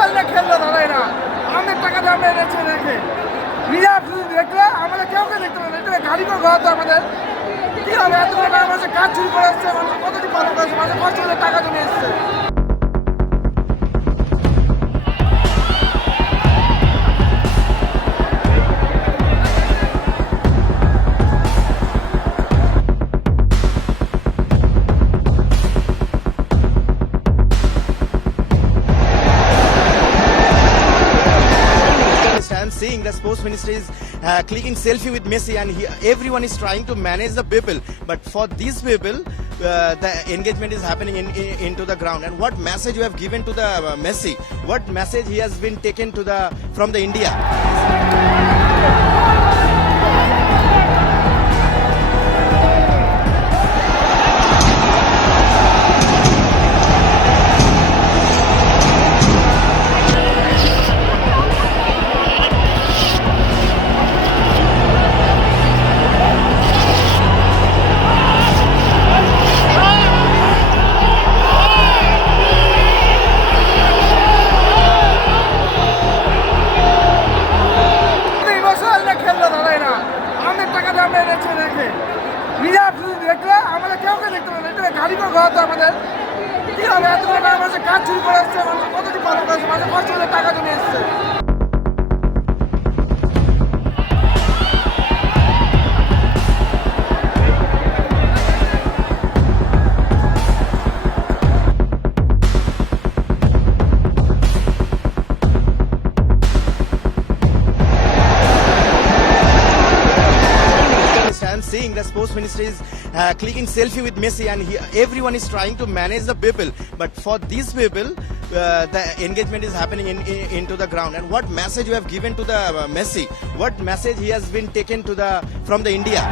Emotional খেললো দাদা এরা আমাদের টাকা দিয়ে আমরা এনেছে রেখে রিজার্ভ শুধু দেখলে আমাদের কেউ দেখতে পাবে এটা গাড়ি করে ঘর তো আমাদের কি হবে এতগুলো টাকা মানুষের কাজ চুরি করে আসছে মানুষ কতটি পালন করেছে মানুষের কষ্ট করে টাকা জমে এসছে I'm seeing the sports minister is clicking selfie with Messi and everyone is trying to manage the people. But for these people, the engagement is happening into the ground. And what message you have given to the Messi? What message he has been taken to from the India? Emotional খেললো দাদা এরা আমাদের টাকা দিয়ে আমরা এনেছে রেখে reserve শুধু দেখলে আমাদের কেউ দেখতে পাবে এটা গাড়ি করে ঘর তো আমাদের কি হবে এতগুলো টাকা মানুষের কাজ চুরি করে আসছে মানুষ কতটি পালন করেছে মানুষের কষ্ট করে টাকা জমে এসছে I'm seeing the sports minister is clicking selfie with Messi and everyone is trying to manage the people. But for these people, the engagement is happening into the ground. And what message you have given to the Messi? What message he has been taken from the India?